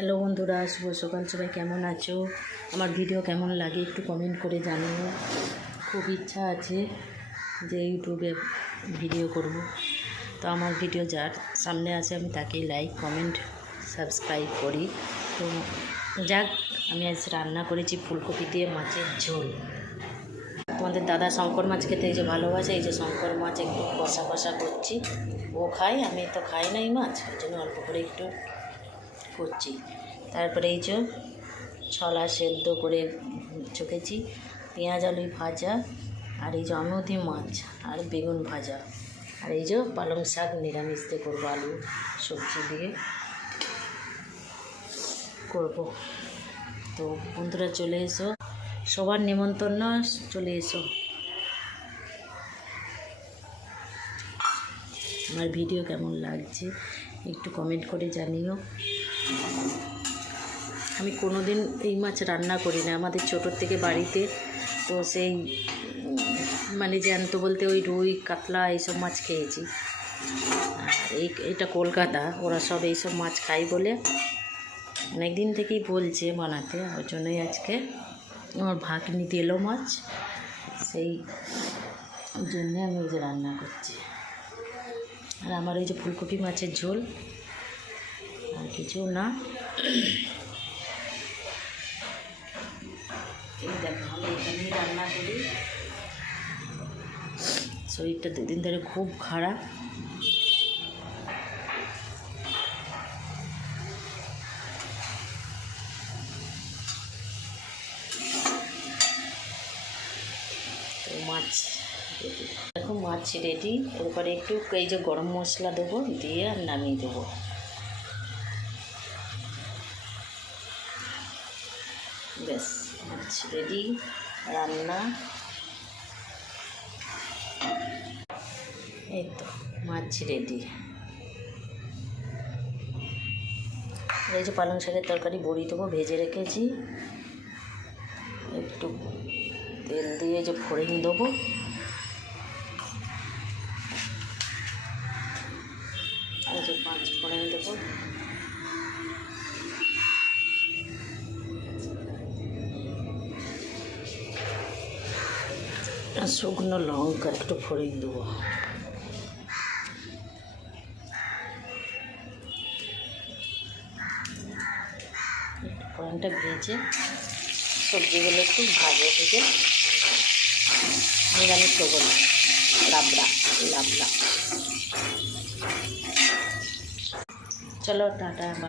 Hello বন্ধুরা, শুভ সকাল। সবাই কেমন আছো? আমার ভিডিও কেমন লাগে একটু কমেন্ট করে জানিও। খুব ইচ্ছা আছে যে ইউটিউবে ভিডিও করব, তো আমার ভিডিও যার সামনে আসে আমি তাকেই লাইক কমেন্ট সাবস্ক্রাইব করি। তো যাক, আমি আজ রান্না করেছি ফুলকপি দিয়ে মাছের ঝোল। তোমাদের দাদা শঙ্কর মাছ খেতে এই যে ভালোবাসে, এই যে শঙ্কর মাছ একটু কষা কষা করছি। ও খায়, আমি তো খাই না এই মাছ, ওই জন্য অল্প করে একটু করছি। তারপরে এই যে ছলা সেদ্ধ করে চুকেছি, পেঁয়াজ আলু ভাজা, আর এই যে আমুদি মাছ আর বেগুন ভাজা, আর এই যে পালং শাক নিরামিষ দিয়ে করবো, আলু সবজি দিয়ে করব। তো বন্ধুরা চলে এসো, সবার নেমন্তন্ন, চলে এসো। আমার ভিডিও কেমন লাগছে একটু কমেন্ট করে জানিও। আমি কোনো দিন এই মাছ রান্না করি না, আমাদের ছোটোর থেকে বাড়িতে তো সেই মানে জ্যান্ত বলতে ওই রুই কাতলা এইসব মাছ খেয়েছি। আর এটা কলকাতা, ওরা সব এইসব মাছ খাই বলে অনেক দিন থেকেই বলছে বানাতে, ওর জন্যই আজকে আমার ভাগ্নি দিল মাছ, সেই জন্যে আমি এই যে রান্না করছি। আর আমার এই যে ফুলকপি মাছের ঝোল, আর কিছু না। এই দেখো, আমি এখানেই রান্না করি। শরীরটা দুদিন ধরে খুব খারাপ। তো মাছ দেখো, মাছ রেডি। এরপরে একটু এই যে গরম মশলা দেবো, দিয়ে আর নামিয়ে দেবো। ব্যাস, মাছ রেডি, রান্না। এই তো মাছ রেডি। এই যে পালং শাকের তরকারি বড়ি দেবো, ভেজে রেখেছি। একটু তেল দিয়ে যে ফোড়ন দেবো, এই যে 5 ফোড়ন দেবো, আর শুকনো লঙ্কা একটু ফোড়ন দেবো। ফোড়নটা ভেজে সবজিগুলো একটু ভাজে, ভেজে নিরামিষ দেবো না, লাবড়া লাবড়া। চলো টাটা।